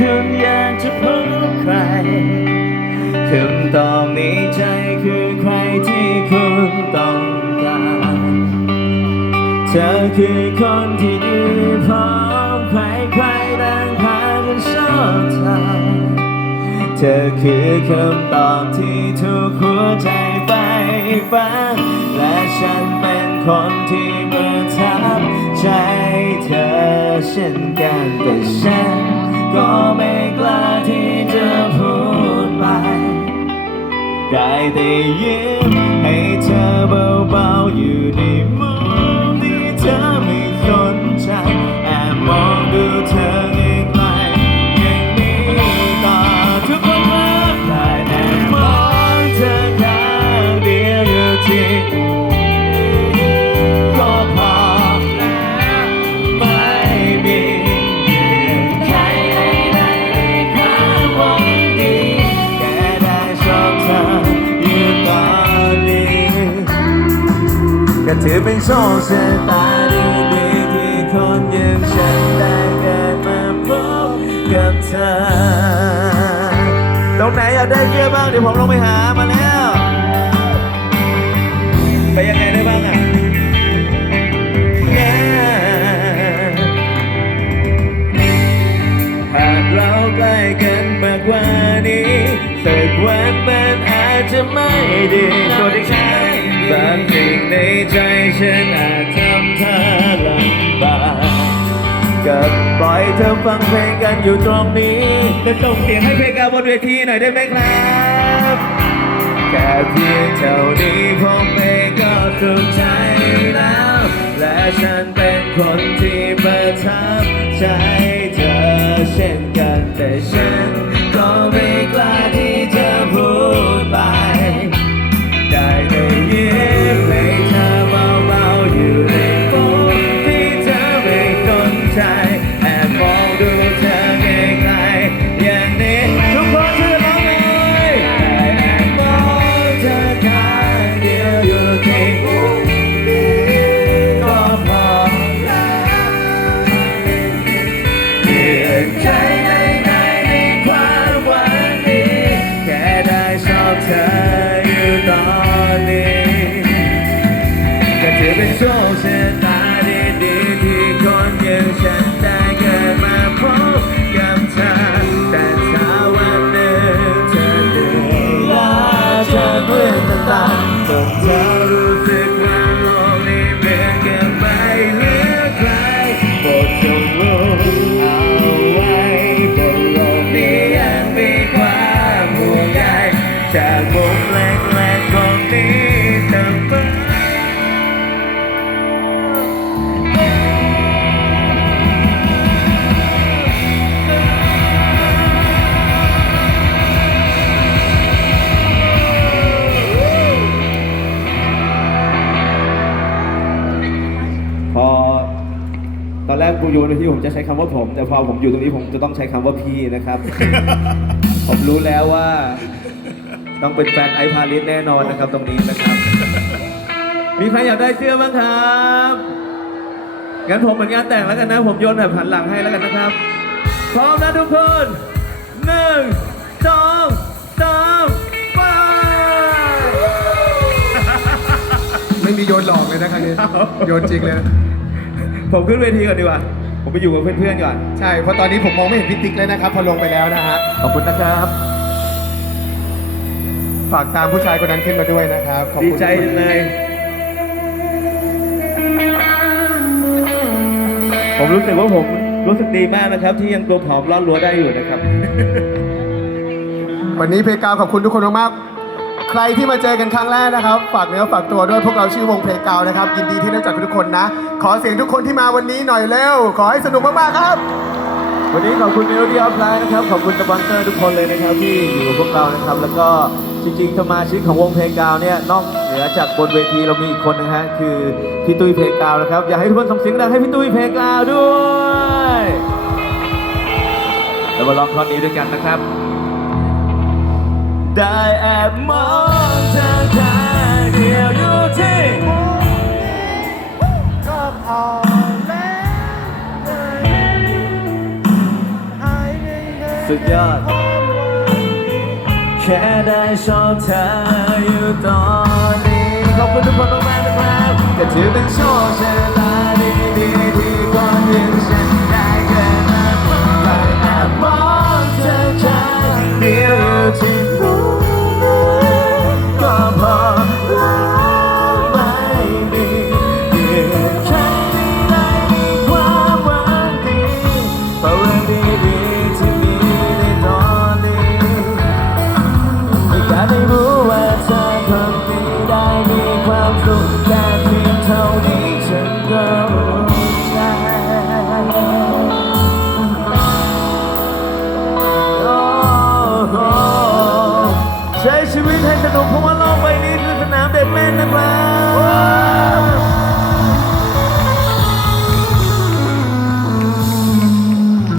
ถามสักวันคุณอยากจะพบใครคำตอบในใจคือใครที่คุณต้องการเธอคือคนที่ดีพร้อมใครใครๆต่างพากันชอบทางเธอคือคำตอบที่ทุกหัวใจใฝ่ฝันและฉันเป็นคนที่ประทับใจเธอเช่นกันแต่ฉัน ก็ไม่กล้าที่จะพูดไป ได้แต่ยิ้ม ก็ถือเป็นโชคชะตาดีๆที่คนอย่างฉันได้เกิดมาพบกับเธอ ตรงไหนอยากได้เยอะบ้างเดี๋ยวผมลงไปหามัน บางสิ่งในใจฉันอาจทำเธอลำบากก็ปล่อยเธอฟังเพลงกันอยู่ตรงนี้จะส่งเสียงให้เพลงกันบนเวทีหน่อยได้ไหมครับแค่เพียงเท่านี้ผมเองก็สุขใจแล้ว และฉันเป็นคนที่ประทับใจเธอเช่นกันแต่ฉัน แรกกูโยนไปที่ผมจะใช้คำว่าผม แต่พอผมอยู่ตรงนี้ผมจะต้องใช้คำว่าพี่นะครับ ผมรู้แล้วว่า ต้องเป็นแฟนไอพาลิสแน่นอนนะครับ ตรงนี้นะครับ มีใครอยากได้เสื้อบ้างครับงั้นผมเหมือนงานแต่งแล้วกันนะ ผมโยนแบบหันหลังให้แล้วกันนะครับ พร้อมนะทุกคนหนึ่งสองสามไปไม่มีโยนหลอกเลยนะครั้งนี้โยนจริงเลยนะ ผมขึ้นเวทีก่อนดีกว่า ผมไปอยู่กับเพื่อนๆก่อน ใช่ เพราะตอนนี้ผมมองไม่เห็นพี่ติ๊กเลยนะครับ พอลงไปแล้วนะฮะ ขอบคุณนะครับ ฝากตามผู้ชายคนนั้นขึ้นมาด้วยนะครับขอบดีคุณใจจังเลย ผมรู้สึกว่าผมรู้สึกดีมากนะครับ ที่ยังตัวผอมร่อนรัวได้อยู่นะครับ วันนี้เพกาวขอบคุณทุกคนมากๆ ใครที่มาเจอกันครั้งแรกนะครับ ฝากเนื้อฝากตัวด้วยพวกเราชื่อวงเพลกาวนะครับยินดีที่ได้จักทุกคนนะ ขอเสียงทุกคนที่มาวันนี้หน่อยเร็ว ขอให้สนุกมากๆครับ วันนี้ขอบคุณเมโลดี้ออฟไลน์นะครับ ขอบคุณสปอนเซอร์ทุกคนเลยนะครับที่อยู่กับพวกเรานะครับ แล้วก็จริงๆสมาชิกของวงเพลงกาวเนี่ยนอกเหนือจากบนเวทีเรามีอีกคนนึงฮะคือพี่ตุ้ยเพลงกาวนะครับอยากให้ทุกคนส่งเสียงดังให้พี่ตุ้ยเพลงกาวด้วยเรามาลองท่อนนี้ด้วยกันนะครับ ได้แอบมองเธอแค่เดียวอยู่ที่มุมก็พอแล้วเลยหายไปสุดยอดแค่ได้ชอบเธออยู่ตอนนี้ ขอบคุณทุกคนมากๆนะครับก็ถือเป็นโชคชะตาดีๆที่ก่อนถึงฉันีวิตให้สนุกเพราะว่าโลกใบนี้คือสนามเด็กเล่นนะครับ